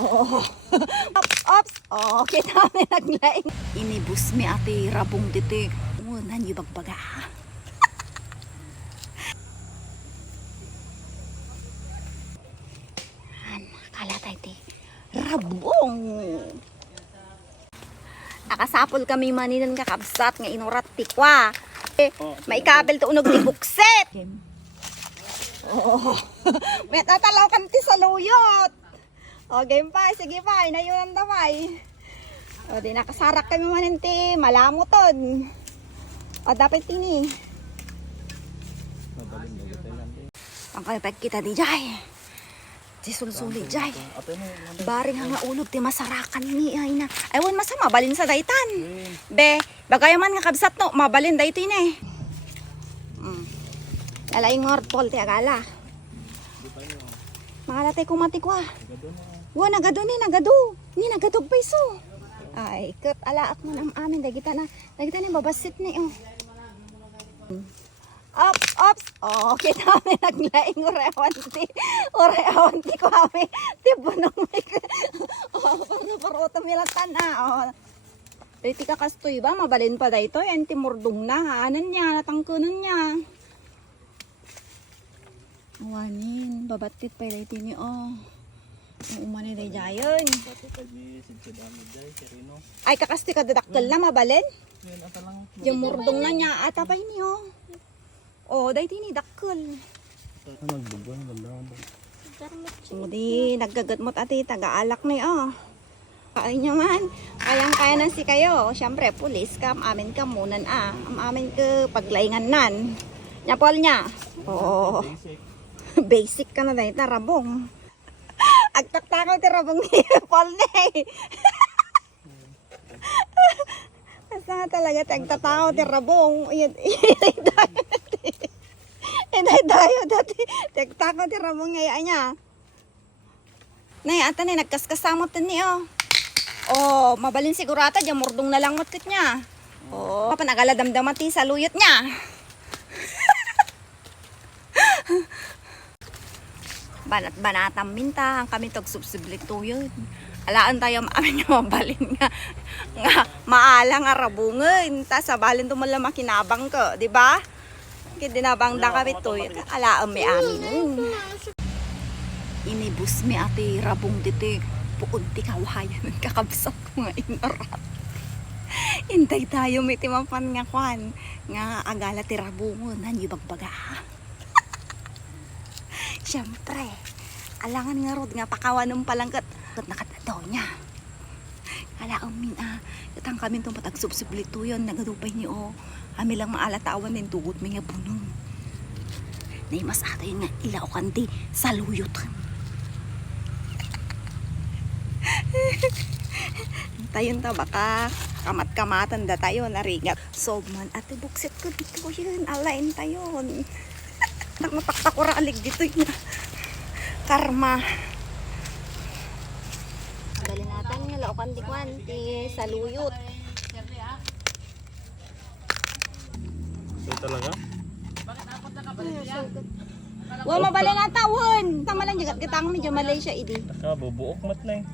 Oh. Ops. Oh, kita may naglaing. Inibus mi ate rabong dito. Unan yung bagbaga. Kala tayo te. Rabong. Nakasapol kami maninan kakabsat nga inurat tikwa. May kabel to unog ni bukset. Oh. May tatalaw kan ti sa luyot. O, game pa. Sige pa. Inayunan damay. O, di nakasarak kami mananti. Malamuton. O, dapat tini. Ang kalipag kita di jay. Di sulsulit jay. Baring nga ulog ti masarakan ni ay na. Aywan masama. Balin sa daytan. Be, bagayaman nga kabsat no. Mabalin dayto ni. Lalaing ngort pol ti agala. Makalatay kumatikwa. Wa nagado ni nagado. Ni nagadog paiso. Ay, ket alaak mo ng amin dagita na babasit ni oh. Ops. Oh, kita mi naglaing orewan ti ko kami. Ti bunong mi. Oh, para tumilatan na. Oh. Dito ka kastoy ba mabalin pa dayto yan ti murdong na hanan niya natangkunan niya. Awanin, babatit pa dayto ni oh. Umani day jayon. Ay kakasti ka dadakkel na mabalin? Yung murdong na niya ata pa ini oh. Oh, day tini dakkel. Di naggagatmot ati tagaalak ni oh. Kain nyo man. Kaya na si kayo. Siyempre, pulis ka. Amin ka munan ah. Amin ka paglaingan nan. Nyapol niya. Oh. Basic ka na dahil na rabong. Agtaktakaw ti rabong ni Paul ni. Basta nga talaga agtatakaw ti rabong. Dayo dati. Agtakaw ti rabong ngayon niya. Nay, ata ni nagkaskasamot ni oh. Oh, mabalin sigurata diyan murdong na lang matkit niya. Oh, panagala damdaman ti sa luyot niya. Banat-banatam minta ang kami tog subsiblik tuyod. Alaan tayo amin yung mabalin nga maala nga rabungan ta sa balin tumala makinabang ko, di ba? Kaya dinabang da kami tuyod. Alaan mi amin. Inibus mi ate rabong dito. Puon ti kawayan ng kakabsat ko nga inarat. Intay tayo may timapan nga kwan. Nga agala ti rabungan han yung bagbaga. Siyempre, alangan nga rod nga pakawanom palang kat nakatadaw niya. Alaan min katang kami itong patagsubsiblito yun, nagadupay ni o. Kami lang maalatawan din tugot may nga bunong. Naimas atay nga ilaw kanti sa luyot. Tayon ta baka kamat-kamatan da tayo narigat. So man ate buksit ko dito yun, alain tayon. Nagmataktakura alig dito yun. Karma. Dali natin nga laukan di kwanti sa luyot. So talaga? Wa mabali na tawon. Tama lang jagat kitang medyo Malaysia idi. Taka bubuok mat na eh.